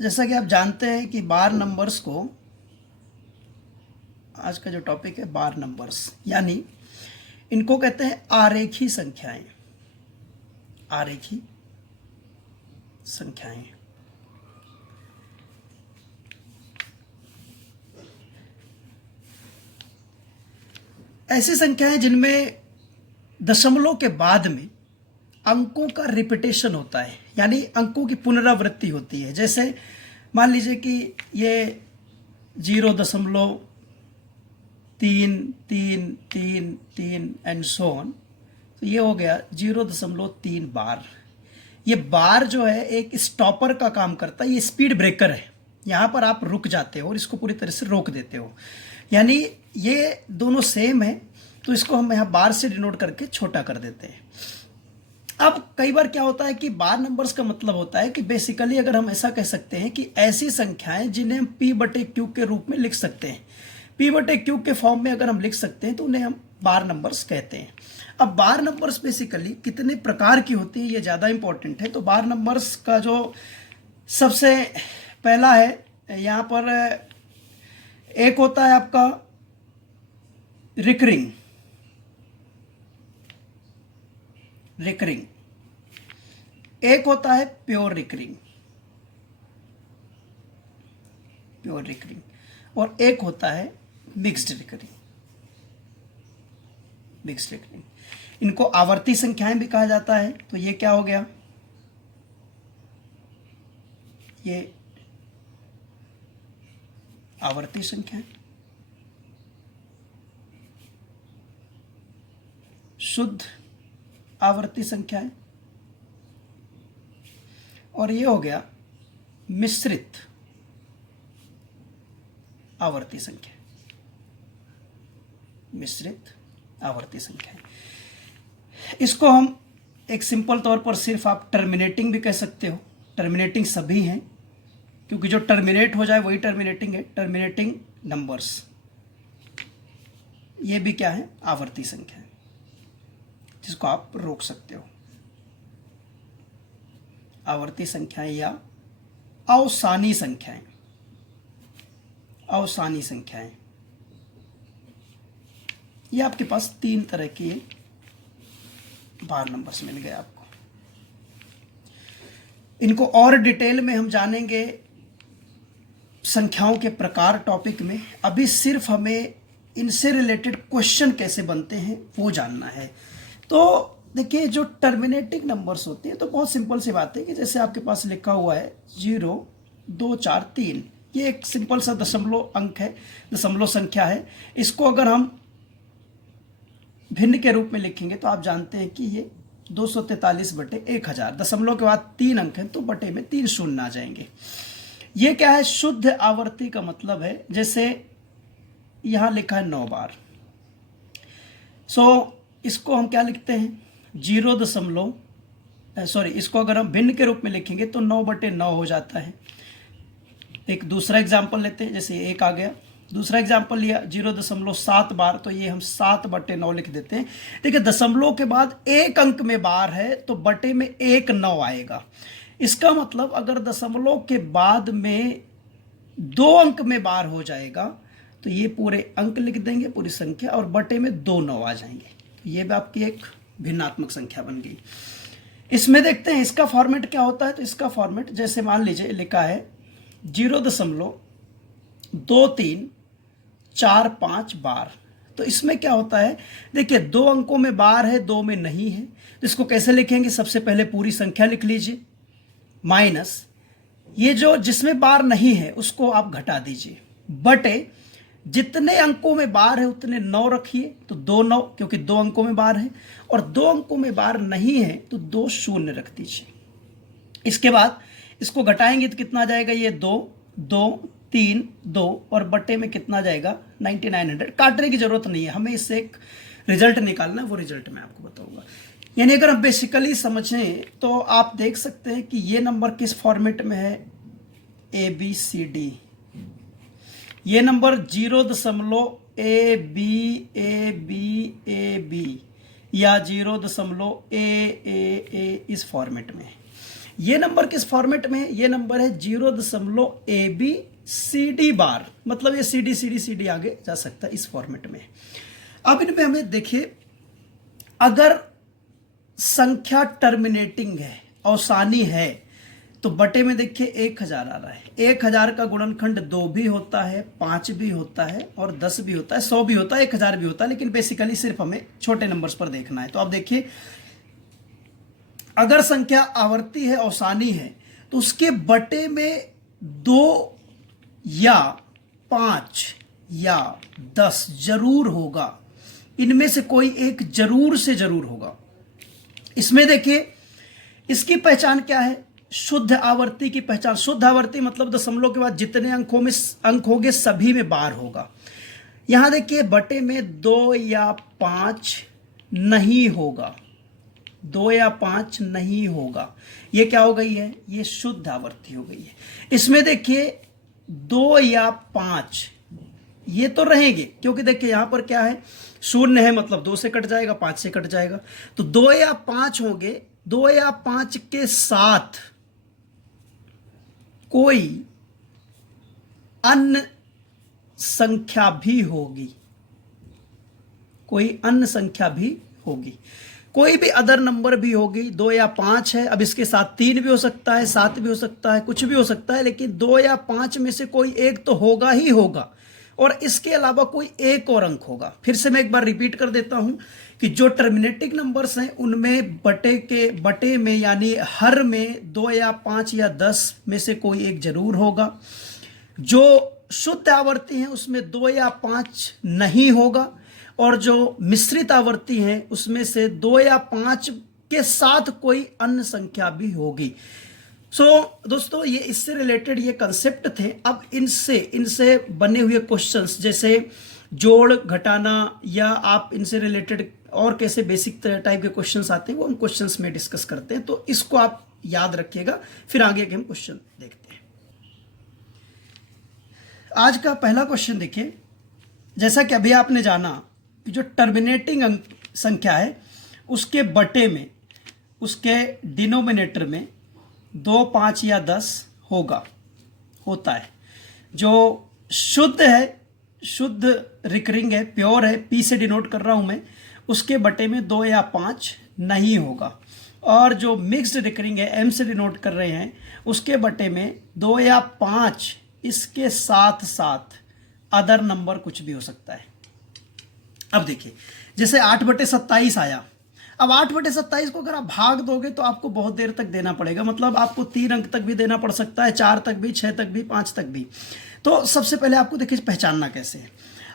जैसा कि आप जानते हैं कि बार नंबर्स को, आज का जो टॉपिक है बार नंबर्स, यानी इनको कहते हैं आरेखी संख्याएं। आरेखी संख्याएं ऐसी संख्याएं जिनमें दशमलव के बाद में अंकों का रिपीटेशन होता है, यानी अंकों की पुनरावृत्ति होती है। जैसे मान लीजिए कि ये 0.33333 एंड सो ऑन, तो ये हो गया 0.3 बार। ये बार जो है एक स्टॉपर का काम करता है, ये स्पीड ब्रेकर है। यहाँ पर आप रुक जाते हो और इसको पूरी तरह से रोक देते हो, यानी ये दोनों सेम है, तो इसको हम यहाँ बार से डिनोट करके छोटा कर देते हैं। अब कई बार क्या होता है कि बार नंबर्स का मतलब होता है कि बेसिकली अगर हम ऐसा कह सकते हैं कि ऐसी संख्याएं जिन्हें हम p/q के रूप में लिख सकते हैं, p/q के फॉर्म में अगर हम लिख सकते हैं तो उन्हें हम बार नंबर्स कहते हैं। अब बार नंबर्स बेसिकली कितने प्रकार की होती है ये ज़्यादा इंपॉर्टेंट है। तो बार नंबर्स का जो सबसे पहला है, यहाँ पर एक होता है आपका रिकरिंग। एक होता है प्योर रिकरिंग, और एक होता है मिक्स्ड रिकरिंग। इनको आवर्ती संख्याएं भी कहा जाता है। तो ये क्या हो गया, ये आवर्ती संख्याएं, शुद्ध आवर्ती संख्याएं, और ये हो गया मिश्रित आवर्ती संख्या। इसको हम एक सिंपल तौर पर सिर्फ आप टर्मिनेटिंग भी कह सकते हो। टर्मिनेटिंग सभी हैं, क्योंकि जो टर्मिनेट हो जाए वही टर्मिनेटिंग है। टर्मिनेटिंग नंबर्स, ये भी क्या है, आवर्ती संख्या है, जिसको आप रोक सकते हो। आवर्ती संख्याएं या अवसानी संख्याएं। ये आपके पास 3 तरह के बार नंबर्स मिल गए आपको। इनको और डिटेल में हम जानेंगे संख्याओं के प्रकार टॉपिक में। अभी सिर्फ हमें इनसे रिलेटेड क्वेश्चन कैसे बनते हैं वो जानना है। तो देखिए, जो टर्मिनेटिंग नंबर्स होते हैं तो बहुत सिंपल सी बात है कि जैसे आपके पास लिखा हुआ है 0 2 4 3, ये एक सिंपल सा दशमलव अंक है, दशमलव संख्या है। इसको अगर हम भिन्न के रूप में लिखेंगे तो आप जानते हैं कि ये 243/1000। दशमलव के बाद 3 अंक हैं तो बटे में 3 शून्य आ जाएंगे। ये क्या है, शुद्ध आवर्ती का मतलब है, जैसे यहां लिखा है 9 बार। इसको हम क्या लिखते हैं, इसको अगर हम भिन्न के रूप में लिखेंगे तो 9/9 हो जाता है। एक दूसरा एग्जाम्पल लेते हैं, जैसे एक आ गया। दूसरा एग्जाम्पल लिया 0.7 बार, तो ये हम 7/9 लिख देते हैं। देखिए, दशमलव के बाद एक अंक में बार है तो बटे में 1 9 आएगा। इसका मतलब अगर दशमलव के बाद में 2 अंक में बार हो जाएगा तो ये पूरे अंक लिख देंगे, पूरी संख्या, और बटे में 2 9 आ जाएंगे। तो ये भी आपकी एक भिन्नात्मक संख्या बन गई। इसमें देखते हैं इसका फॉर्मेट क्या होता है। तो इसका फॉर्मेट जैसे मान लीजिए लिखा है 0.2345 बार। तो इसमें क्या होता है, देखिए 2 अंकों में बार है, 2 में नहीं है। तो इसको कैसे लिखेंगे, सबसे पहले पूरी संख्या लिख लीजिए, माइनस ये जो जिसमें बार नहीं है उसको आप घटा दीजिए, बटे जितने अंकों में बार है उतने 9 रखिए, तो 2 9, क्योंकि 2 अंकों में बार है, और 2 अंकों में बार नहीं है तो 2 शून्य रख दीजिए। इसके बाद इसको घटाएंगे तो कितना जाएगा, ये 2 2 3 2, और बटे में कितना जाएगा 9900। काटने की जरूरत नहीं है, हमें इससे एक रिजल्ट निकालना है, वो रिजल्ट मैं आपको बताऊंगा। यानी अगर हम बेसिकली समझें तो आप देख सकते हैं कि ये नंबर किस फॉर्मेट में है, ABCD। ये नंबर 0.AB या 0.AAA इस फॉर्मेट में है। ये नंबर किस फॉर्मेट में है? ये नंबर है 0.AB CD बार, मतलब ये CD आगे जा सकता है, इस फॉर्मेट में। अब इनमें हमें देखिए, अगर संख्या टर्मिनेटिंग है, अवसानी है, तो बटे में देखिए 1000 आ रहा है। 1000 का गुणनखंड 2 भी होता है, 5 भी होता है और 10 भी होता है, 100 भी होता है, 1000 भी होता है, लेकिन बेसिकली सिर्फ हमें छोटे नंबर्स पर देखना है। तो अब देखिए, अगर संख्या आवर्ती है, अवसानी है, तो उसके बटे में 2 या 5 या 10 जरूर होगा। इनमें से कोई एक जरूर से जरूर होगा। इसमें देखिए, इसकी पहचान क्या है? शुद्ध आवर्ती की पहचान। शुद्ध आवर्ती मतलब दशमलव के बाद जितने अंकों में अंक होंगे सभी में बार होगा। यहां देखिए, बटे में 2 या 5 नहीं होगा, 2 या 5 नहीं होगा। ये क्या हो गई है? ये शुद्ध आवर्ती हो गई है। इसमें देखिए 2 या 5 ये तो रहेंगे, क्योंकि देखिए यहां पर क्या है, 0 है, मतलब 2 से कट जाएगा, 5 से कट जाएगा, तो 2 या 5 होंगे। 2 या 5 के साथ कोई अन्य संख्या भी होगी, कोई अन्य संख्या भी होगी, कोई भी अदर नंबर भी होगी। 2 या 5 है, अब इसके साथ 3 भी हो सकता है, 7 भी हो सकता है, कुछ भी हो सकता है, लेकिन 2 या 5 में से कोई एक तो होगा ही होगा, और इसके अलावा कोई एक और अंक होगा। फिर से मैं एक बार रिपीट कर देता हूं कि जो टर्मिनेटिंग नंबर्स हैं उनमें बटे में यानी हर में 2 या 5 या 10 में से कोई एक जरूर होगा। जो शुद्ध आवर्ती हैं उसमें 2 या 5 नहीं होगा, और जो मिश्रित आवर्ती हैं उसमें से 2 या 5 के साथ कोई अन्य संख्या भी होगी। दोस्तों, ये इससे रिलेटेड ये कंसेप्ट थे। अब इनसे बने हुए क्वेश्चंस, जैसे जोड़ घटाना, या आप इनसे रिलेटेड और कैसे बेसिक टाइप के क्वेश्चंस आते हैं, वो उन क्वेश्चंस में डिस्कस करते हैं। तो इसको आप याद रखिएगा, फिर आगे के हम क्वेश्चन देखते हैं। आज का पहला क्वेश्चन देखिए, जैसा कि अभी आपने जाना कि जो टर्मिनेटिंग संख्या है उसके बटे में, उसके डिनोमिनेटर में 2, 5 या 10 होता है। जो शुद्ध है, शुद्ध रिकरिंग है, प्योर है, पी से डिनोट कर रहा हूं मैं, उसके बटे में 2 या 5 नहीं होगा। और जो मिक्स्ड रिकरिंग है, एम से डिनोट कर रहे हैं, उसके बटे में 2 या 5 इसके साथ साथ अदर नंबर कुछ भी हो सकता है। अब देखिए, जैसे 8/27 आया। अब 8/27 को अगर आप भाग दोगे तो आपको बहुत देर तक देना पड़ेगा, मतलब आपको 3 अंक तक भी देना पड़ सकता है, 4 तक भी, 6 तक भी, 5 तक भी। तो सबसे पहले आपको देखिए पहचानना कैसे है।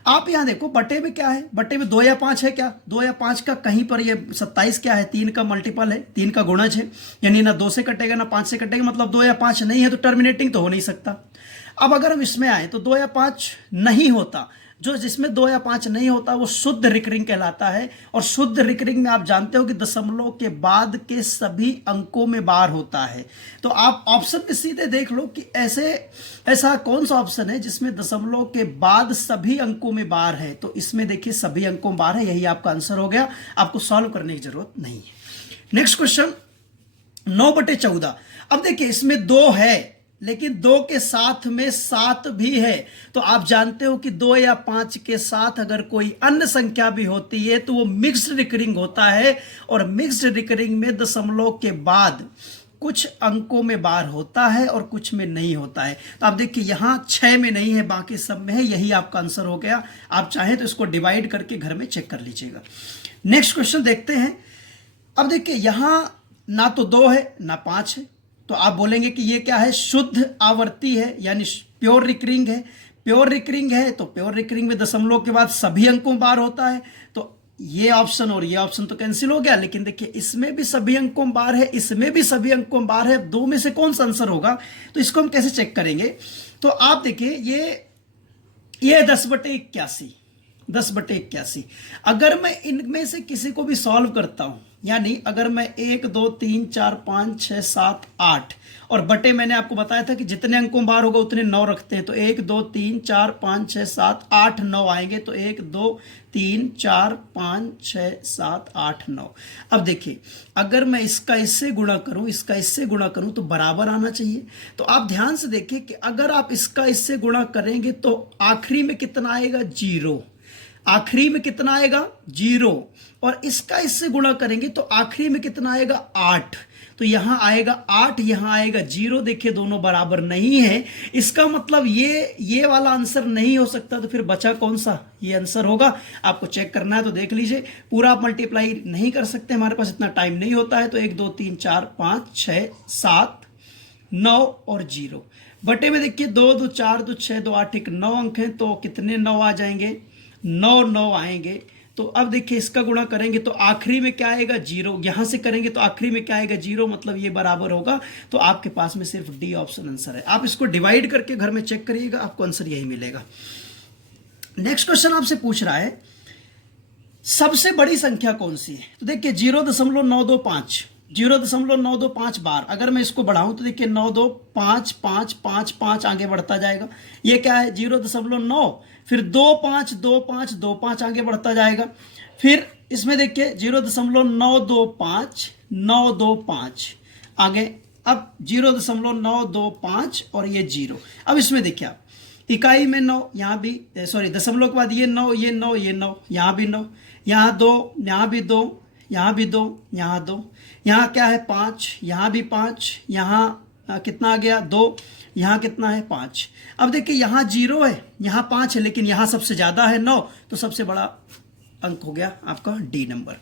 आप यहां देखो, बटे में क्या है? बटे में 2 या 5 है क्या? 2 या 5 का कहीं पर, ये 27 क्या है? 3 का मल्टीपल है, 3 का गुणज है, यानी ना 2 से कटेगा ना 5 से कटेगा, मतलब 2 या 5 नहीं है, तो टर्मिनेटिंग तो हो नहीं सकता। अब अगर हम इसमें आए तो 2 या 5 नहीं होता। जो जिसमें 2 या 5 नहीं होता वो शुद्ध रिकरिंग कहलाता है। और शुद्ध रिकरिंग में आप जानते हो कि दशमलव के बाद के सभी अंकों में बार होता है। तो आप ऑप्शन में सीधे देख लो कि ऐसा कौन सा ऑप्शन है जिसमें दशमलव के बाद सभी अंकों में बार है। तो इसमें देखिए सभी अंकों में बार है, यही आपका आंसर हो गया, आपको सॉल्व करने की जरूरत नहीं है। Next question 9/14। अब देखिए इसमें 2 है, लेकिन 2 के साथ में 7 भी है। तो आप जानते हो कि 2 या 5 के साथ अगर कोई अन्य संख्या भी होती है तो वो मिक्स्ड रिकरिंग होता है। और मिक्स्ड रिकरिंग में दशमलव के बाद कुछ अंकों में बार होता है और कुछ में नहीं होता है। तो आप देखिए यहां 6 में नहीं है, बाकी सब में है, यही आपका आंसर हो गया। आप चाहें तो इसको डिवाइड करके घर में चेक कर लीजिएगा। नेक्स्ट क्वेश्चन देखते हैं। अब देखिए यहां ना तो 2 है ना 5 है, तो आप बोलेंगे कि ये क्या है? शुद्ध आवर्ती है, यानी प्योर रिकरिंग है। प्योर रिकरिंग है तो प्योर रिकरिंग में दशमलव के बाद सभी अंकों में बार होता है। तो ये ऑप्शन और ये ऑप्शन तो कैंसिल हो गया, लेकिन देखिए इसमें भी सभी अंकों में बार है, इसमें भी सभी अंकों में बार है। 2 में से कौन सा आंसर होगा? तो इसको हम कैसे चेक करेंगे? तो आप देखिए ये 10/81, 10/81। अगर मैं इनमें से किसी को भी सॉल्व करता हूं, यानी अगर मैं 1 2 3 4 5 6 7 8 और बटे मैंने आपको बताया था कि जितने अंकों में बार होगा उतने 9 रखते हैं, तो 1 2 3 4 5 6 7 8 9 आएंगे, तो 1 2 3 4 5 6 7 8 9। अब देखिए अगर मैं इसका इससे गुणा करूं, इसका इससे गुणा करूं तो बराबर आना चाहिए। तो आप ध्यान से देखिए कि अगर आप इसका इससे गुणा करेंगे तो आखिरी में कितना आएगा, 0। आखिरी में कितना आएगा, 0। और इसका इससे गुणा करेंगे तो आखिरी में कितना आएगा, 8। तो यहां आएगा 8, यहां आएगा 0। देखिए दोनों बराबर नहीं है, इसका मतलब ये वाला आंसर नहीं हो सकता। तो फिर बचा कौन सा, ये आंसर होगा। आपको चेक करना है तो देख लीजिए, पूरा आप मल्टीप्लाई नहीं कर सकते, हमारे पास इतना टाइम नहीं होता है। तो 1 2 3 4 5 6 7 9 और 0 बटे में देखिए 2 2 4 2 6 2 8 एक 9 अंक हैं, तो कितने 9 आ जाएंगे, 9 9 आएंगे। तो अब देखिए इसका गुणा करेंगे तो आखिरी में क्या आएगा, 0। यहां से करेंगे तो आखिरी में क्या आएगा, 0, मतलब ये बराबर होगा। तो आपके पास में सिर्फ डी ऑप्शन आंसर है। आप इसको डिवाइड करके घर में चेक करिएगा, आपको आंसर यही मिलेगा। नेक्स्ट क्वेश्चन आपसे पूछ रहा है सबसे बड़ी संख्या कौन सी है। तो देखिए 0.925 0.925 बार अगर मैं इसको बढ़ाऊं तो देखिए 9 2 5 5 5 5 आगे बढ़ता जाएगा। ये क्या है, 0.9, फिर 2 5 2 5 2 5 आगे बढ़ता जाएगा। फिर इसमें देखिए 0.925 925 आगे, अब 0.925 और ये 0। अब इसमें देखिए आप इकाई में 9, यहाँ भी सॉरी दशमलव के बाद ये 9 ये 9 ये 9, यहाँ भी 9, यहाँ 2, यहाँ भी 2, यहाँ भी 2, यहाँ 2, यहाँ क्या है 5, यहाँ भी 5, यहाँ कितना आ गया 2, यहाँ कितना है 5। अब देखिए यहाँ 0 है, यहाँ 5 है, लेकिन यहाँ सबसे ज़्यादा है 9, तो सबसे बड़ा अंक हो गया आपका डी नंबर।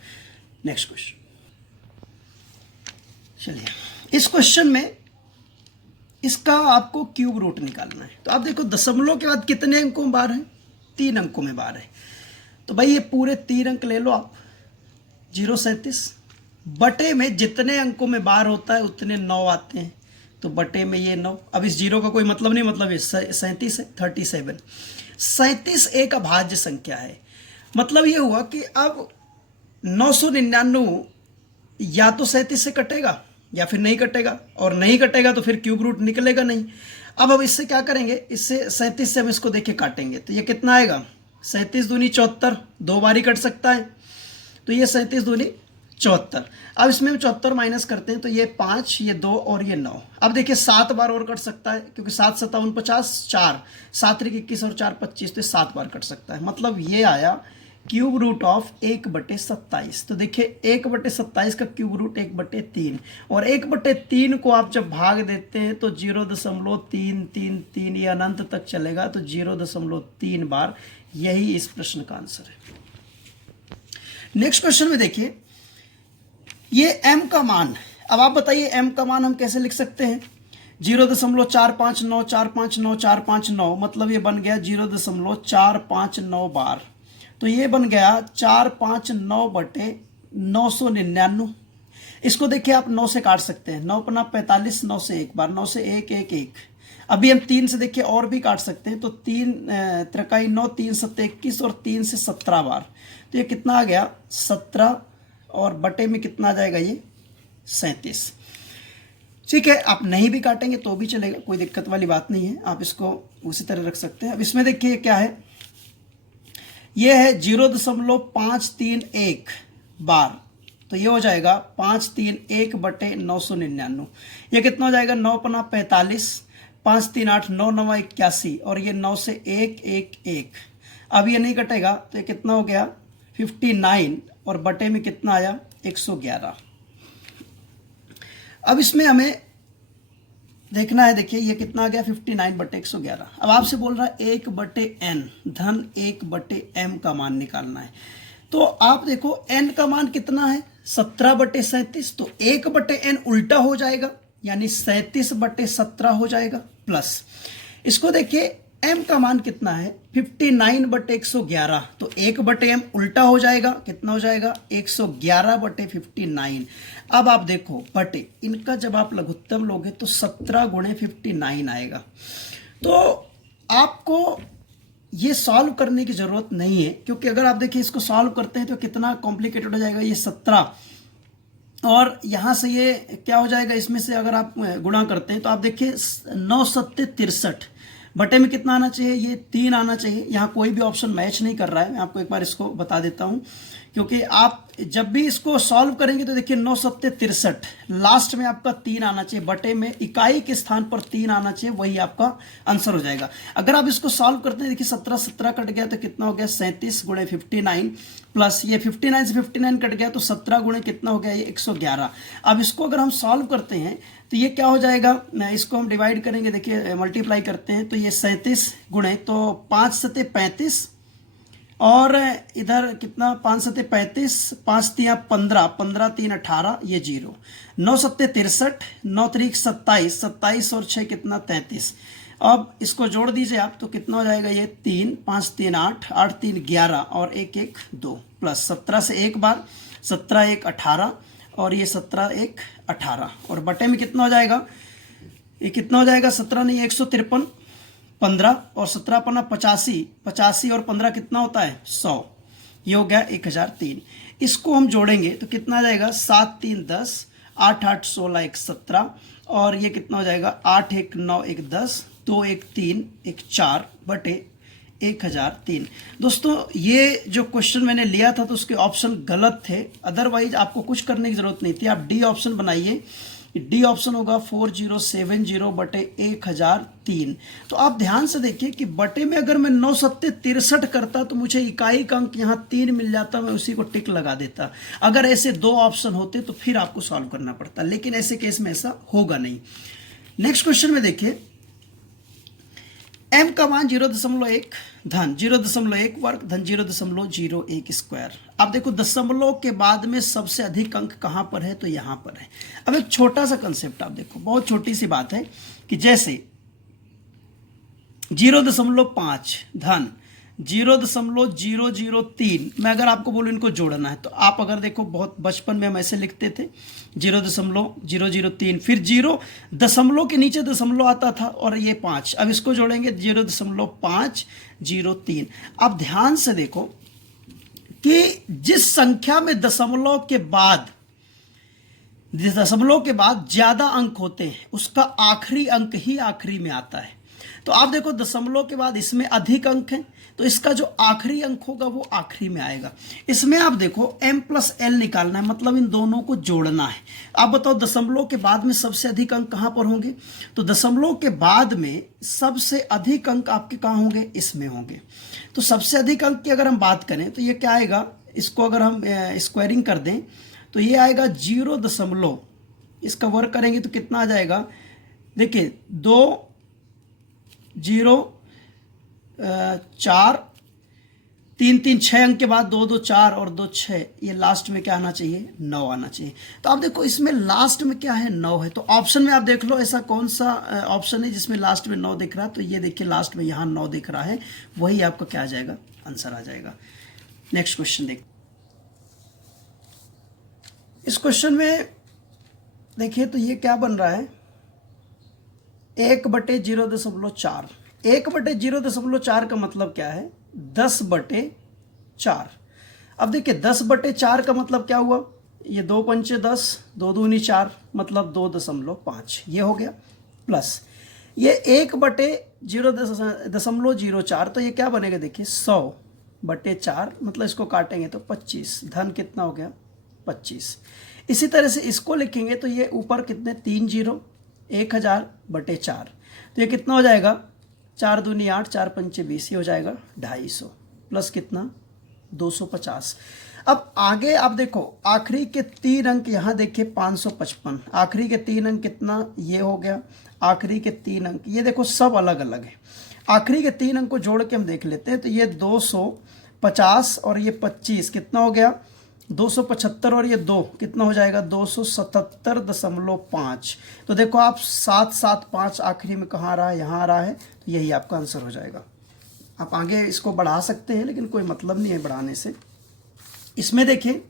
नेक्स्ट क्वेश्चन, चलिए इस क्वेश्चन में इसका आपको क्यूब रूट निकालना है। तो आप देखो दशमलव के बाद कितने अंकों में बार है, 3 अंकों में बार है। तो भाई ये पूरे 3 अंक ले लो आप, 0.37 बटे में जितने अंकों में बार होता है उतने 9 आते हैं, तो बटे में ये 9। अब इस 0 का कोई मतलब नहीं, मतलब ये 37 है, 37। 37 एक अभाज्य संख्या है, मतलब ये हुआ कि अब 999 या तो 37 से कटेगा या फिर नहीं कटेगा, और नहीं कटेगा तो फिर क्यूब रूट निकलेगा नहीं। अब इससे क्या करेंगे, इससे 37 से हम इसको देखिए काटेंगे तो ये कितना आएगा, 37 दूनी 74, 2 बार ही कट सकता है, तो ये 37 दूनी 74। अब इसमें हम 74 माइनस करते हैं तो ये 5 ये 2 और ये 9। अब देखिए 7 बार और कट सकता है, क्योंकि 7 7 49 4 7 21 और 4 25, तो 7 बार कट सकता है। मतलब ये आया क्यूब रूट ऑफ 1/27। तो देखिए 1/27 का क्यूब रूट 1/3, और 1/3 को आप जब भाग देते हैं तो 0.333 ये अनंत तक चलेगा, तो 0.3 बार। यही इस प्रश्न का आंसर है। नेक्स्ट क्वेश्चन में देखिए ये m का मान, अब आप बताइए m का मान हम कैसे लिख सकते हैं। 0.459459459 मतलब ये बन गया 0.459 बार, तो ये बन गया 459/999। इसको देखिए आप 9 से काट सकते हैं, 9 पन्ना 45, 9 से 1 बार, 9 से 1 1 1। अभी हम 3 से देखिए और भी काट सकते हैं, तो 3 त्रिकाई 9, 3 7 21 और 3 से 17 बार, तो ये कितना आ गया 17, और बटे में कितना आ जाएगा ये 37। ठीक है, आप नहीं भी काटेंगे तो भी चलेगा, कोई दिक्कत वाली बात नहीं है, आप इसको उसी तरह रख सकते हैं। अब इसमें देखिए क्या है, ये है 0.531 बार, तो ये हो जाएगा 531/999। ये कितना हो जाएगा, 9 पन्ना 45, 5 3 8 9 9 81, और ये 9 से 1 1 1। अब ये नहीं कटेगा तो ये कितना हो गया 59, और बटे में कितना आया 111। अब इसमें हमें देखना है, देखिए ये कितना आ गया 59/111। अब आपसे बोल रहा है 1/n धन 1/m का मान निकालना है। तो आप देखो n का मान कितना है 17/37, तो 1/n उल्टा हो जाएगा, यानी 37/17 हो जाएगा, प्लस इसको देखिए m का मान कितना है 59/111, तो 1/m उल्टा हो जाएगा, कितना हो जाएगा 111/59। अब आप देखो बटे इनका जब आप लघुत्तम लोगे तो 17 × 59 आएगा। तो आपको ये सॉल्व करने की जरूरत नहीं है, क्योंकि अगर आप देखिए इसको सॉल्व करते हैं तो कितना कॉम्प्लिकेटेड हो जाएगा। ये 17 और यहाँ से ये क्या हो जाएगा, इसमें से अगर आप गुणा करते हैं तो आप देखिए 9×7=63, बटे में कितना आना चाहिए, ये 3 आना चाहिए। यहाँ कोई भी ऑप्शन मैच नहीं कर रहा है, मैं आपको एक बार इसको बता देता हूँ, क्योंकि आप जब भी इसको सॉल्व करेंगे तो देखिए 9×7=63, लास्ट में आपका 3 आना चाहिए, बटे में इकाई के स्थान पर 3 आना चाहिए, वही आपका आंसर हो जाएगा। अगर आप इसको सॉल्व करते हैं, देखिए 17 कट गया तो कितना हो गया, 37 × 59 प्लस ये 59 से 59 कट गया तो 17 गुणे कितना हो गया, ये 111। अब इसको अगर हम सॉल्व करते हैं तो ये क्या हो जाएगा, इसको हम डिवाइड करेंगे, देखिए मल्टीप्लाई करते हैं तो ये 37 गुणे तो 5 सते 35 और इधर कितना 5 सते 35, 5 तिया 15, 15 3 18, ये 0, 9 सत्ते 63, 9 त्रिक 27, 27 और 6 कितना 33। अब इसको जोड़ दीजिए आप तो कितना हो जाएगा, ये 3, 5 3 8, 8 3 11 और 1 1 2 प्लस 17 से एक बार, 17 1 18 और ये 17 1 18 और बटे में कितना हो जाएगा, ये कितना हो जाएगा, 17 नहीं 153, 15 और 17 पन्ना 85, 85 और 15 कितना होता है 100, ये हो गया 1003। इसको हम जोड़ेंगे तो कितना आ जाएगा, 7 3 10, 8 8 16 1 17 और ये कितना हो जाएगा, 8 1 9 1 10, 2 1 3 1 4 बटे 1003। दोस्तों ये जो क्वेश्चन मैंने लिया था तो उसके ऑप्शन गलत थे, अदरवाइज आपको कुछ करने की जरूरत नहीं थी। आप डी ऑप्शन बनाइए, डी ऑप्शन होगा 4070 बटे 1003। तो आप ध्यान से देखिए कि बटे में अगर मैं 9×7=63 करता तो मुझे इकाई का अंक यहाँ 3 मिल जाता, मैं उसी को टिक लगा देता। अगर ऐसे 2 ऑप्शन होते तो फिर आपको सॉल्व करना पड़ता, लेकिन ऐसे केस में ऐसा होगा नहीं। नेक्स्ट क्वेश्चन में देखिए, m का मान 0.1 धन 0.1 वर्ग धन 0.01 स्क्वायर। अब देखो दशमलव के बाद में सबसे अधिक अंक कहां पर है, तो यहां पर है। अब एक छोटा सा कंसेप्ट आप देखो, बहुत छोटी सी बात है कि जैसे 0.5 धन 0.003, मैं अगर आपको बोलूं इनको जोड़ना है तो आप अगर देखो, बहुत बचपन में हम ऐसे लिखते थे 0.003, फिर 0 दशमलव के नीचे दशमलव आता था और ये 5, अब इसको जोड़ेंगे 0.503। अब ध्यान से देखो कि जिस संख्या में दशमलव के बाद ज्यादा अंक होते हैं उसका आखिरी अंक ही आखिरी में आता है। तो आप देखो दशमलव के बाद इसमें अधिक अंक हैं तो इसका जो आखिरी अंक होगा वो आखिरी में आएगा। इसमें आप देखो m+l निकालना है, मतलब इन दोनों को जोड़ना है। आप बताओ दशमलव के बाद में सबसे अधिक अंक कहां पर होंगे, तो दशमलव के बाद में सबसे अधिक अंक आपके कहां होंगे, इसमें होंगे। तो सबसे अधिक अंक की अगर हम बात करें तो ये क्या आएगा, इसको अगर हम स्क्वायरिंग कर दें तो ये आएगा 0, इसका वर्क करेंगे तो कितना आ जाएगा, देखिए 2 0 4 3 3 6 अंक के बाद 2 2 4 और 2 6, ये लास्ट में क्या आना चाहिए, 9 आना चाहिए। तो आप देखो इसमें लास्ट में क्या है, 9 है। तो ऑप्शन में आप देख लो ऐसा कौन सा ऑप्शन है जिसमें लास्ट में 9 दिख रहा है, तो ये देखिए लास्ट में यहाँ 9 दिख रहा है, वही आपका क्या आ जाएगा, आंसर आ जाएगा। नेक्स्ट क्वेश्चन देख, इस क्वेश्चन में देखिए तो ये क्या बन रहा है, 1/0.4। 1/0.4 का मतलब क्या है, 10/4। अब देखिए 10/4 का मतलब क्या हुआ, ये 2 पंचे 10, 2 दूनी 4, मतलब 2.5 ये हो गया, प्लस ये 1/0.04, तो ये क्या बनेगा, देखिए 100/4, मतलब इसको काटेंगे तो 25, धन कितना हो गया 25। इसी तरह से इसको लिखेंगे तो ये ऊपर कितने 3 0, 1000/4, तो ये कितना हो जाएगा, 4 दूनी 8, 4 पंचे 20, ये हो जाएगा 250 प्लस कितना 250। अब आगे आप देखो आखिरी के 3 अंक यहाँ देखिए 555, आखिरी के 3 अंक कितना, ये हो गया, आखिरी के 3 अंक ये देखो सब अलग अलग है। आखिरी के 3 अंक को जोड़ के हम देख लेते हैं तो ये 250 और ये 25 कितना हो गया, 275 और ये 2 कितना हो जाएगा, 277.5। तो देखो आप 775 आखिरी में कहाँ आ रहा है, यहाँ आ रहा है, तो यही आपका आंसर हो जाएगा। आप आगे इसको बढ़ा सकते हैं लेकिन कोई मतलब नहीं है बढ़ाने से। इसमें देखिए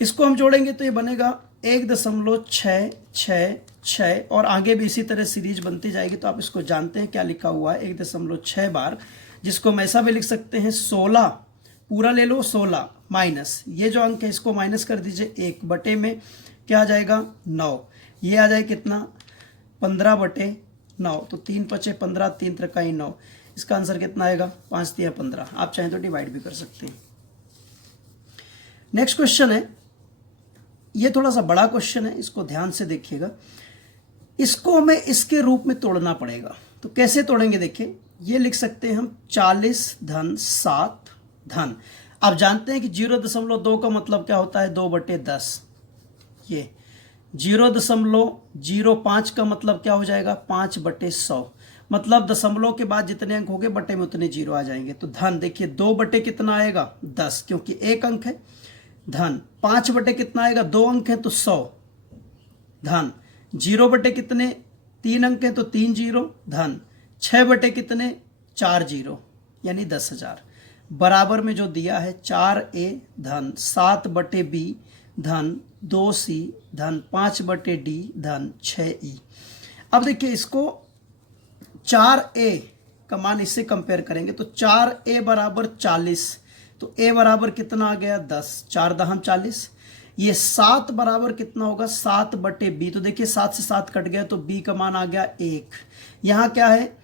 इसको हम जोड़ेंगे तो ये बनेगा 1.666 और आगे भी इसी तरह सीरीज बनती जाएगी। तो आप इसको जानते हैं क्या लिखा हुआ है, 1.6 बार, जिसको हम ऐसा भी लिख सकते हैं 16, पूरा ले लो 16 माइनस ये जो अंक है इसको माइनस कर दीजिए 1 बटे में क्या आ जाएगा 9, ये आ जाए कितना 15/9, तो 3 5 15, 3 3 9, इसका आंसर कितना आएगा 5 3 15। आप चाहें तो डिवाइड भी कर सकते हैं। नेक्स्ट क्वेश्चन है, ये थोड़ा सा बड़ा क्वेश्चन है, इसको ध्यान से देखिएगा। इसको हमें इसके रूप में तोड़ना पड़ेगा, तो कैसे तोड़ेंगे देखिए, ये लिख सकते हैं हम 40 धन 7 धन, आप जानते हैं कि 0.2 का मतलब क्या होता है 2/10, ये 0.05 का मतलब क्या हो जाएगा 5/100, मतलब दशमलव के बाद जितने अंक होंगे बटे में उतने जीरो आ जाएंगे। तो धन देखिए 2 बटे कितना आएगा 10, क्योंकि एक अंक है। धन 5 बटे कितना आएगा, 2 अंक है तो 100। धन 0 बटे कितने, 3 अंक है तो 3 जीरो। धन 6 बटे कितने, 4 जीरो, यानी 10,000। बराबर में जो दिया है 4a धन 7/b धन 2c धन 5/d धन 6e। अब देखिए इसको 4a का मान इससे कंपेयर करेंगे तो 4a बराबर 40, तो a बराबर कितना आ गया 10, 4 दहम 40। ये 7 बराबर कितना होगा 7/b, तो देखिए 7 से 7 कट गया तो b का मान आ गया 1। यहाँ क्या है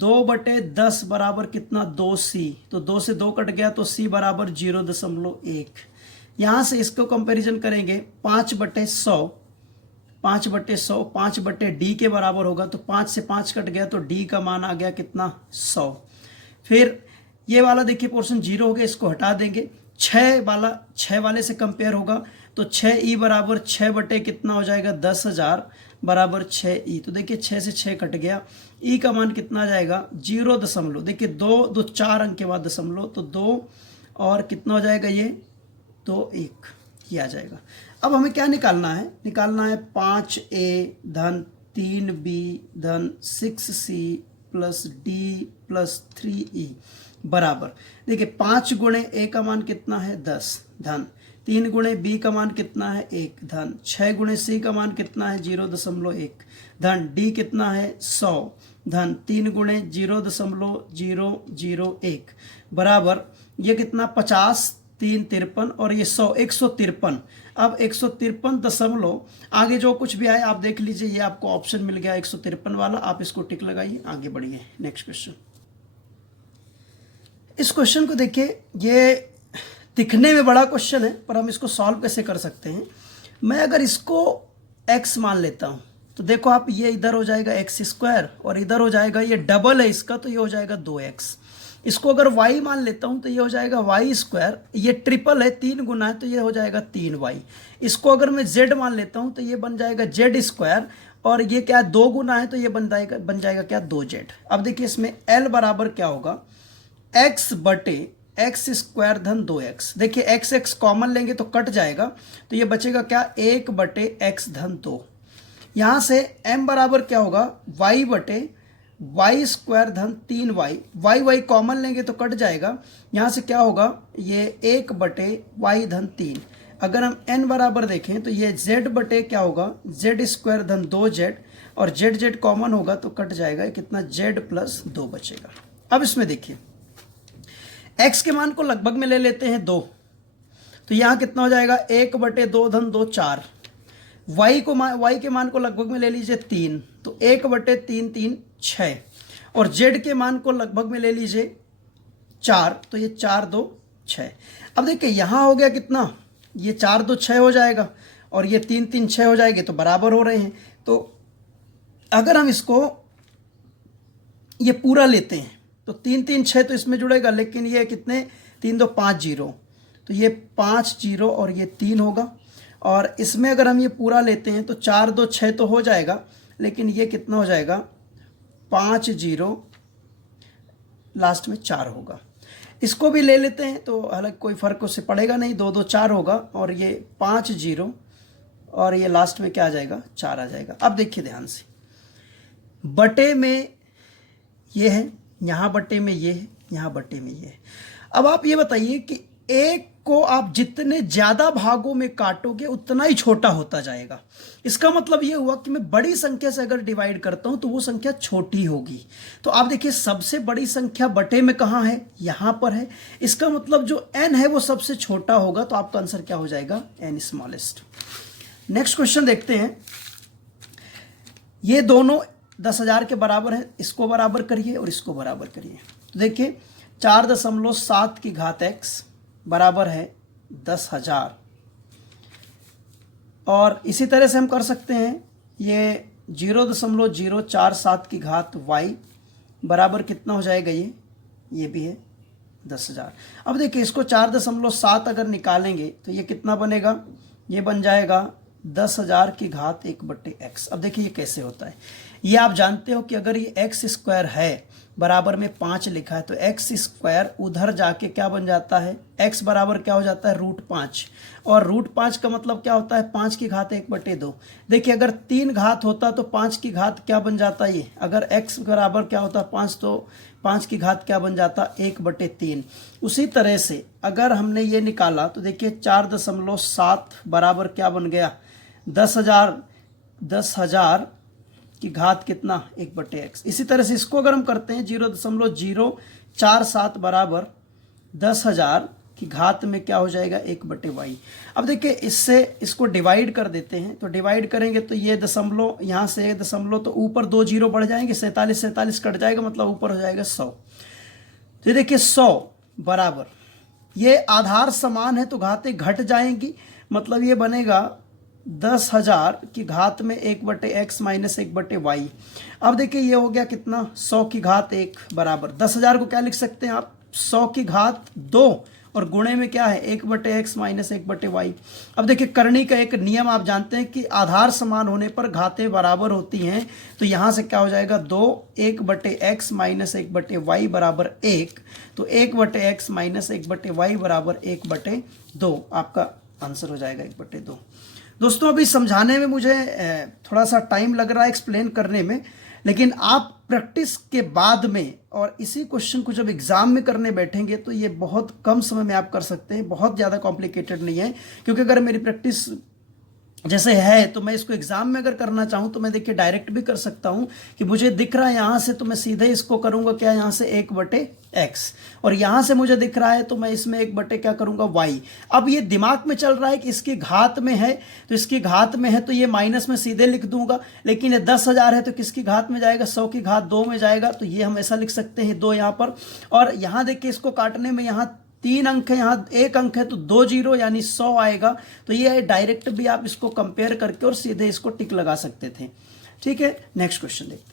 2/10 बराबर कितना 2c, तो 2 से 2 कट गया तो c बराबर 0.1। यहाँ से इसको कंपैरिजन करेंगे 5/100, 5/100 5/d के बराबर होगा, तो 5 से 5 कट गया तो d का मान आ गया कितना 100। फिर ये वाला देखिए पोर्शन 0 हो गया, इसको हटा देंगे। 6 वाले से कंपेयर होगा तो 6e बराबर 6 बटे कितना हो जाएगा 10,000 बराबर 6e, तो देखिए 6 से 6 कट गया, e का मान कितना आ जाएगा 0. देखिए 2 4 अंक के बाद दशमलव, तो 2 और कितना हो जाएगा ये 2 1, ये आ जाएगा। अब हमें क्या निकालना है, निकालना है 5a धन 3b धन 6c plus d plus 3e बराबर, देखिए 5 गुणे a का मान कितना है 10 धन 3 गुणे b का मान कितना है 1 धन 6 गुणे c का मान कितना है 0.1 धन d कितना है 100 धन 3 गुणे 0.001 बराबर ये कितना 50 3 53 और ये 100 153। अब 153 दशमलव आगे जो कुछ भी आए आप देख लीजिए, ये आपको ऑप्शन मिल गया 153 वाला, आप इसको टिक लगाइए, आगे बढ़िए। नेक्स्ट क्वेश्चन, इस क्वेश्चन को देखिए, ये दिखने में बड़ा क्वेश्चन है पर हम इसको सॉल्व कैसे कर सकते हैं। मैं अगर इसको x मान लेता हूं तो देखो आप, ये इधर हो जाएगा x² और इधर हो जाएगा, ये डबल है इसका तो ये हो जाएगा 2x। इसको अगर y मान लेता हूं तो ये हो जाएगा y², ये ट्रिपल है 3 गुना है तो ये हो जाएगा 3y। इसको अगर मैं z मान लेता हूं तो ये बन जाएगा z², और ये क्या 2 गुना है तो ये बन जाएगा क्या 2z। अब देखिए इसमें l बराबर क्या होगा x बटे x² धन 2x। देखिए x कॉमन लेंगे तो कट जाएगा, तो ये बचेगा क्या 1 बटे x धन 2। यहाँ से m बराबर क्या होगा y बटे y² धन 3y, y कॉमन लेंगे तो कट जाएगा, यहाँ से क्या होगा ये 1 बटे y धन 3। अगर हम n बराबर देखें तो ये z बटे क्या होगा z² धन 2z, और z कॉमन होगा तो कट जाएगा, कितना z प्लस 2 बचेगा। अब इसमें देखिए x के मान को लगभग में ले लेते हैं 2, तो यहाँ कितना हो जाएगा 1 बटे 2 धन 2 4। y के मान को लगभग में ले लीजिए 3, तो 1 बटे 3 3 6, और z के मान को लगभग में ले लीजिए 4, तो ये 4 2 6। अब देखिए यहाँ हो गया कितना, ये 4 2 6 हो जाएगा और ये 3 3 6 हो जाएंगे, तो बराबर हो रहे हैं। तो अगर हम इसको ये पूरा लेते हैं तो 3 3 6 तो इसमें जुड़ेगा, लेकिन ये कितने 3 2 5 0, तो ये 5 0 और ये 3 होगा। और इसमें अगर हम ये पूरा लेते हैं तो 4 2 6 तो हो जाएगा, लेकिन ये कितना हो जाएगा 5 0 लास्ट में 4 होगा। इसको भी ले लेते हैं तो हालांकि कोई फर्क उससे पड़ेगा नहीं, 2 2 4 होगा, और ये 5 0 और ये लास्ट में क्या आ जाएगा 4 आ जाएगा। अब देखिए ध्यान से, बटे में ये है, यहाँ बटे में ये है, यहाँ बटे में ये है। अब आप ये बताइए कि एक को आप जितने ज़्यादा भागों में काटोगे उतना ही छोटा होता जाएगा। इसका मतलब ये हुआ कि मैं बड़ी संख्या से अगर डिवाइड करता हूं तो वो संख्या छोटी होगी। तो आप देखिए सबसे बड़ी संख्या बटे में कहाँ है, यहाँ पर है। इसका मतलब जो n है वो सबसे छोटा होगा, तो आपका आंसर क्या हो जाएगा n स्मॉलेस्ट। नेक्स्ट क्वेश्चन देखते हैं। ये दोनों 10,000 के बराबर है, इसको बराबर करिए और इसको बराबर करिए। तो देखिए 4.7 की घात x बराबर है 10,000, और इसी तरह से हम कर सकते हैं ये 0.047 की घात y बराबर कितना हो जाएगा, ये भी है 10,000। अब देखिए इसको 4.7 अगर निकालेंगे तो ये कितना बनेगा, ये बन जाएगा 10,000 की घात 1/x। अब देखिए ये कैसे होता है, ये आप जानते हो कि अगर ये x स्क्वायर है बराबर में 5 लिखा है तो x स्क्वायर उधर जाके क्या बन जाता है, x बराबर क्या हो जाता है √5, और √5 का मतलब क्या होता है 5 की घात 1/2। देखिए अगर 3 घात होता तो 5 की घात क्या बन जाता, ये अगर x बराबर क्या होता 5 तो 5 की घात क्या बन जाता 1/3। उसी तरह से अगर हमने ये निकाला तो देखिए 4.7 बराबर क्या बन गया 10,000 की घात कितना 1/x। इसी तरह से इसको अगर हम करते हैं 0.047 बराबर 10,000 की घात में क्या हो जाएगा 1/y। अब देखिए इससे इसको डिवाइड कर देते हैं, तो डिवाइड करेंगे तो ये दशमलव यहाँ से दशमलव तो ऊपर 2 जीरो बढ़ जाएंगे, 47 कट जाएगा, मतलब ऊपर हो जाएगा 100। तो देखिए 100 बराबर, ये आधार समान है तो घातें घट जाएंगी, मतलब ये बनेगा 10,000 की घात में 1/x माइनस 1/y। अब देखिए ये हो गया कितना 100 की घात 1 बराबर 10,000 को क्या लिख सकते हैं आप 100 की घात 2 और गुणे में क्या है 1/x माइनस 1/y। अब देखिए करनी का एक नियम आप जानते हैं कि आधार समान होने पर घातें बराबर होती हैं, तो यहाँ से क्या हो जाएगा 2 1/x माइनस 1/y बराबर 1, तो 1/x माइनस 1/y बराबर 1/2 आपका आंसर हो जाएगा 1/2। दोस्तों अभी समझाने में मुझे थोड़ा सा टाइम लग रहा है एक्सप्लेन करने में, लेकिन आप प्रैक्टिस के बाद में और इसी क्वेश्चन को जब एग्जाम में करने बैठेंगे तो ये बहुत कम समय में आप कर सकते हैं, बहुत ज़्यादा कॉम्प्लिकेटेड नहीं है। क्योंकि अगर मेरी प्रैक्टिस जैसे है तो मैं इसको एग्जाम में अगर करना चाहूँ तो मैं देखिए डायरेक्ट भी कर सकता हूँ कि मुझे दिख रहा है यहाँ से तो मैं सीधे इसको करूँगा क्या यहाँ से 1/x, और यहाँ से मुझे दिख रहा है तो मैं इसमें 1/ क्या करूँगा y। अब ये दिमाग में चल रहा है कि इसकी घात में है तो इसकी घात में है तो ये माइनस में सीधे लिख दूंगा, लेकिन ये 10,000 है तो किसकी घात में जाएगा 100 की घात 2 में जाएगा, तो ये हम ऐसा लिख सकते हैं 2 यहाँ पर। और यहाँ देखिए इसको काटने में यहाँ 3 अंक है, यहाँ 1 अंक है तो 2 जीरो यानी 100 आएगा। तो ये डायरेक्ट भी आप इसको कंपेयर करके और सीधे इसको टिक लगा सकते थे। ठीक है, नेक्स्ट क्वेश्चन देखते हैं।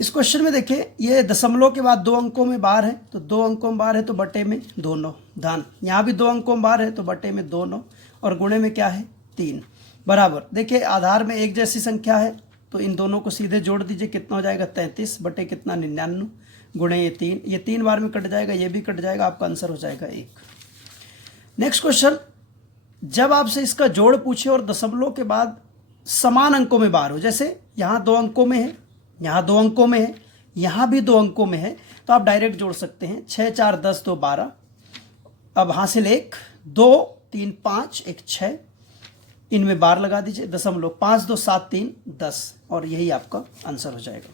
इस क्वेश्चन में देखिए ये दशमलव के बाद 2 अंकों में बार है, तो 2 अंकों में बार है तो बटे में 2 9 धन, यहाँ भी 2 अंकों में बार है तो बटे में 2 9 और गुणे में क्या है 3 बराबर। देखिए आधार में एक जैसी संख्या है तो इन दोनों को सीधे जोड़ दीजिए, कितना हो जाएगा 33 बटे कितना 99 गुणे ये 3 बार में कट जाएगा, ये भी कट जाएगा, आपका आंसर हो जाएगा 1। नेक्स्ट क्वेश्चन, जब आपसे इसका जोड़ पूछे और दशमलव के बाद समान अंकों में बार हो, जैसे यहाँ 2 अंकों में है, यहाँ 2 अंकों में है, यहाँ भी 2 अंकों में है, तो आप डायरेक्ट जोड़ सकते हैं 6 4 10 2 12। अब हासिल 1 2 3 5 1 6, इनमें बार लगा दीजिए, दशमलव 5 2 7 3 10 और यही आपका आंसर हो जाएगा।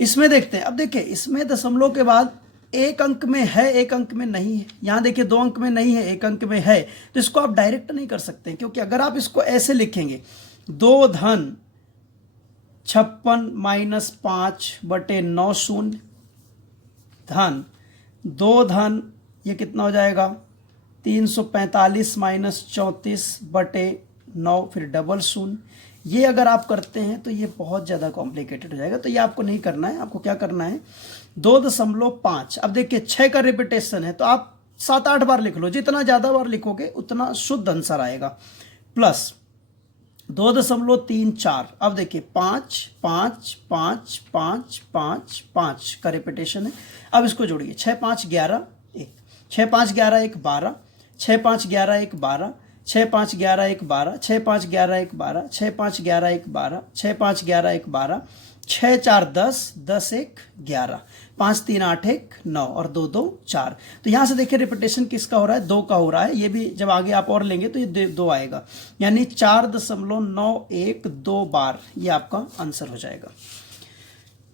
इसमें देखते हैं, अब देखिए इसमें दशमलव के बाद 1 अंक में है 1 अंक में नहीं है, यहाँ देखिए 2 अंक में नहीं है 1 अंक में है, तो इसको आप डायरेक्ट नहीं कर सकते, क्योंकि अगर आप इसको ऐसे लिखेंगे 2 धन 56 माइनस 5 बटे 9 शून्य धन 2 धन ये कितना हो जाएगा 345 माइनस 34 बटे 9 फिर डबल शून्य, ये अगर आप करते हैं तो ये बहुत ज़्यादा कॉम्प्लिकेटेड हो जाएगा, तो ये आपको नहीं करना है। आपको क्या करना है 2.5। अब देखिए 6 का रिपीटेशन है तो आप 7-8 बार लिख लो, जितना ज़्यादा बार लिखोगे उतना शुद्ध आंसर आएगा, प्लस 2.34। अब देखिए 5 5 5 5 5 5 का रिपीटेशन है। अब इसको जोड़िए 6 5 11 1, 6 5 11 1 12, 6 5 11 1 12, 6 5 11 1 12, 6 5 11 1 12, 6 5 11 1 12, 6 5 11 1 12, 6 4 10 10 1 11, 5 3 8 1 9 और 2 2 4। तो यहाँ से देखिए रिपीटेशन किसका हो रहा है 2 का हो रहा है, ये भी जब आगे आप और लेंगे तो ये 2 आएगा, यानी 4.912 बार ये आपका आंसर हो जाएगा।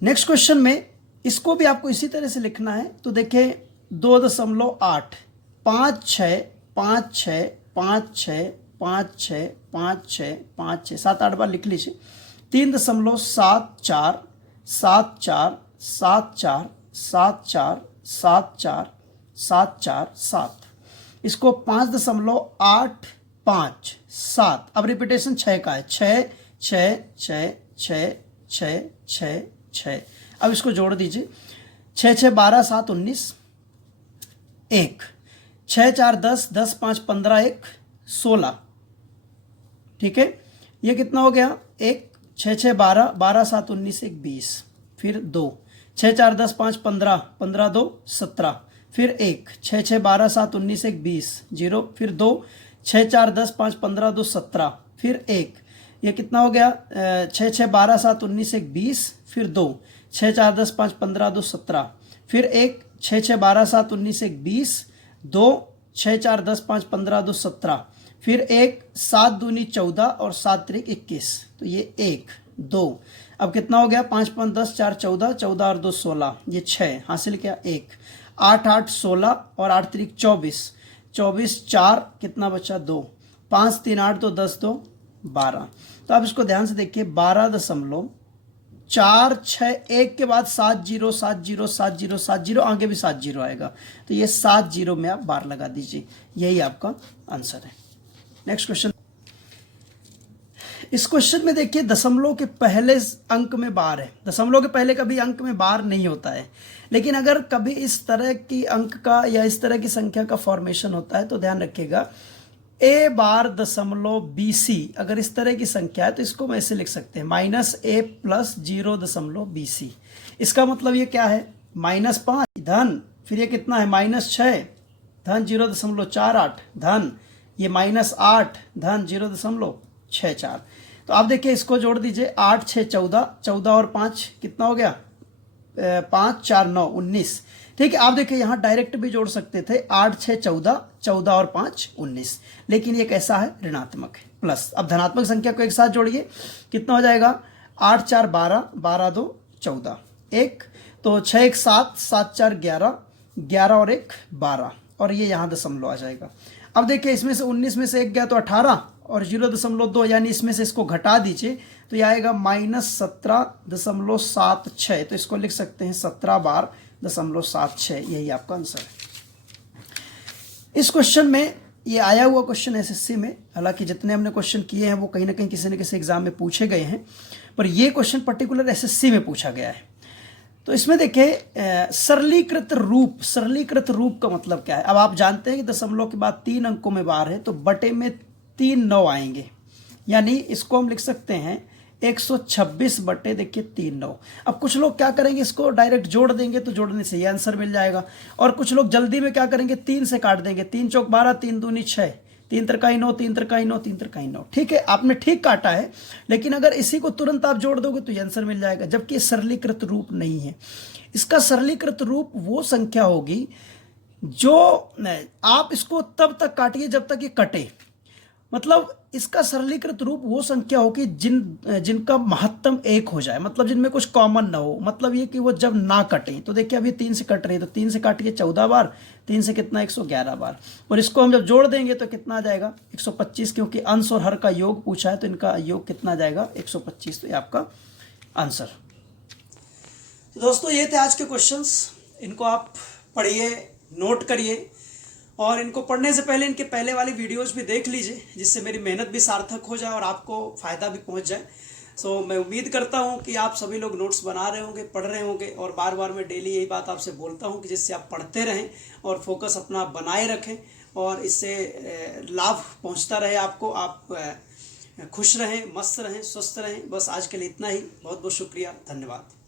नेक्स्ट क्वेश्चन में इसको भी आपको इसी तरह से लिखना है, तो देखिए 2.8 5 6 5 6 5 6 5 6 5 6 5 6 7 8 बार लिख लीजिए। 3.74 7 4 7 4 7 4 7 4 7 4 7, इसको 5.85 अब रिपीटेशन 6 का है, 6 6 6 6 6 6 6। अब इसको जोड़ दीजिए, 6 6 12 7 19 1, 6 4 10 10 5 15 1 16, ठीक है। ये कितना हो गया? 1 6 6 12 12 7 19 1 20, फिर 2 6 4 10 5 15 15 2 17, फिर 1 6 6 12 7 19 1 20 0, फिर 2 6 4 10 5 15 2 17, फिर 1, ये कितना हो गया? 6 6 12 7 19 1 20, फिर 2 6 4 10 5 15 2 17, फिर 1 6 6 12 7 19 1 20, 2 6 4 10 5 15 2 17, फिर 1 7 दूनी 14 और 7 त्रिक 21, तो ये 1 2, अब कितना हो गया? 5 5 10 4 14 14 और 2 16, ये 6 हासिल किया। 1 8 8 16 और 8 त्रिक 24 24 4 कितना बचा? 2 5 3 8 2 10 2 12। तो आप इसको ध्यान से देखिए, 12.461 के बाद 7 0 7 0 7 0 7 0, आगे भी 7 0 आएगा, तो ये 7 0 में आप बार लगा दीजिए, यही आपका आंसर है। नेक्स्ट क्वेश्चन, इस क्वेश्चन में देखिए दशमलव के पहले अंक में बार है। दशमलव के पहले कभी अंक में बार नहीं होता है, लेकिन अगर कभी इस तरह की अंक का या इस तरह की संख्या का फॉर्मेशन होता है तो ध्यान रखिएगा, a बार दशमलव BC अगर इस तरह की संख्या है तो इसको हम ऐसे लिख सकते हैं -a + 0.BC। इसका मतलब ये क्या है? -5 धन, फिर ये कितना है? -6 धन 0.48 धन, ये -8 धन 0.64। तो आप देखिए इसको जोड़ दीजिए, 8 6 14 14 और 5 कितना हो गया? 5 4 9 19, ठीक है। आप देखिए यहाँ डायरेक्ट भी जोड़ सकते थे, 8 6 14 14 और 5 19, लेकिन ये कैसा है? ऋणात्मक है, प्लस। अब धनात्मक संख्या को एक साथ जोड़िए, कितना हो जाएगा? 8 4 12 12 2 14 1, तो 6 1 7 7 4 11 11 और 1 12, और ये यहाँ दशमलव आ जाएगा। अब देखिए इसमें से 19 में से 1 गया तो 18 और 0.2, यानी इसमें से इसको घटा दीजिए तो ये आएगा -17.76, तो इसको लिख सकते हैं 17 बार 0.76, यही आपका आंसर है। इस क्वेश्चन में ये आया हुआ क्वेश्चन एसएससी में, हालांकि जितने हमने क्वेश्चन किए हैं वो कहीं ना कहीं किसी न किसी एग्जाम में पूछे गए हैं, पर ये क्वेश्चन पर्टिकुलर एसएससी में पूछा गया है। तो इसमें देखिए सरलीकृत रूप का मतलब क्या है? अब आप जानते हैं कि दशमलव के बाद 3 अंकों में बार है, तो बटे में 3 9 आएंगे, यानी इसको हम लिख सकते हैं 126 बटे देखिए 3 9। अब कुछ लोग क्या करेंगे, इसको डायरेक्ट जोड़ देंगे, तो जोड़ने से ये आंसर मिल जाएगा। और कुछ लोग जल्दी में क्या करेंगे, 3 से काट देंगे, 3 चौक 12 3 दूनी 6 3 त्रिकाई 9 3 त्रिकाई 9 3 त्रिकाई 9, ठीक है, आपने ठीक काटा है। लेकिन अगर इसी को तुरंत आप जोड़ दोगे तो ये आंसर मिल जाएगा, जबकि सरलीकृत रूप नहीं है। इसका सरलीकृत रूप वो संख्या होगी जो आप इसको तब तक काटिए जब तक ये कटे, मतलब इसका सरलीकृत रूप वो संख्या हो कि जिनका महत्तम 1 हो जाए, मतलब जिनमें कुछ कॉमन ना हो, मतलब ये कि वो जब ना कटे। तो देखिए अभी 3 से कट रही है, तो 3 से काटिए 14 बार, 3 से कितना 111 बार, और इसको हम जब जोड़ देंगे तो कितना आ जाएगा 125, क्योंकि अंश और हर का योग पूछा है, तो इनका योग कितना आ जाएगा 125, तो ये आपका आंसर। तो दोस्तों ये थे आज के क्वेश्चंस, इनको आप पढ़िए, नोट करिए, और इनको पढ़ने से पहले इनके पहले वाली वीडियोस भी देख लीजिए, जिससे मेरी मेहनत भी सार्थक हो जाए और आपको फ़ायदा भी पहुंच जाए। सो मैं उम्मीद करता हूं कि आप सभी लोग नोट्स बना रहे होंगे, पढ़ रहे होंगे, और बार बार मैं डेली यही बात आपसे बोलता हूं कि जिससे आप पढ़ते रहें और फोकस अपना बनाए रखें, और इससे लाभ पहुँचता रहे आपको, आप खुश रहें, मस्त रहें, स्वस्थ रहें। बस आज के लिए इतना ही, बहुत बहुत शुक्रिया, धन्यवाद।